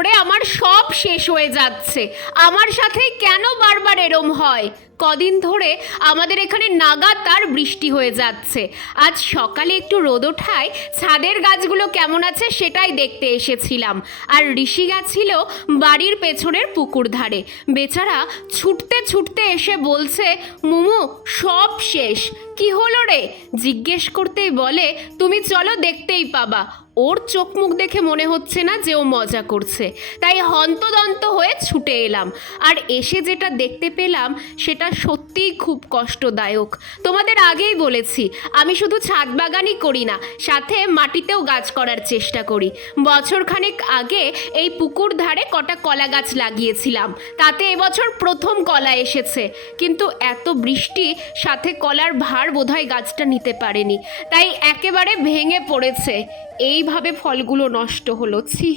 করে আমার সব শেষ হয়ে যাচ্ছে। আমার সাথে কেন বারবার এরম হয়? কদিন ধরে আমাদের এখানে নাগাতার বৃষ্টি হয়ে যাচ্ছে। আজ সকালে একটু রোদ ওঠায় ছাদের গাছগুলো কেমন আছে সেটাই দেখতে এসেছিলাম। আর ঋষি গেছিল বাড়ির পেছনের পুকুর ধারে। বেচারা ছুটতে ছুটতে এসে বলছে, মুমু সব শেষ। কি হলো রে? জিজ্ঞেস করতেই বলে, তুমি চলো দেখতেই পাবা। ওর চোখ মুখ দেখে মনে হচ্ছে না যে ও মজা করছে, তাই হন্তদন্ত হয়ে ছুটে এলাম। আর এসে যেটা দেখতে পেলাম সেটা সত্যিই খুব কষ্টদায়ক। তোমাদের আগেই বলেছি আমি শুধু ছাদ বাগানই করি না, সাথে মাটিতেও গাছ করার চেষ্টা করি। বছরখানেক আগে এই পুকুর ধারে কটা কলা গাছ লাগিয়েছিলাম, তাতে এবছর প্রথম কলা এসেছে। কিন্তু এত বৃষ্টি সাথে কলার ভার বোধহয় গাছটা নিতে পারেনি, তাই একেবারে ভেঙে পড়েছে। এইভাবে ফলগুলো নষ্ট হলো। ছি।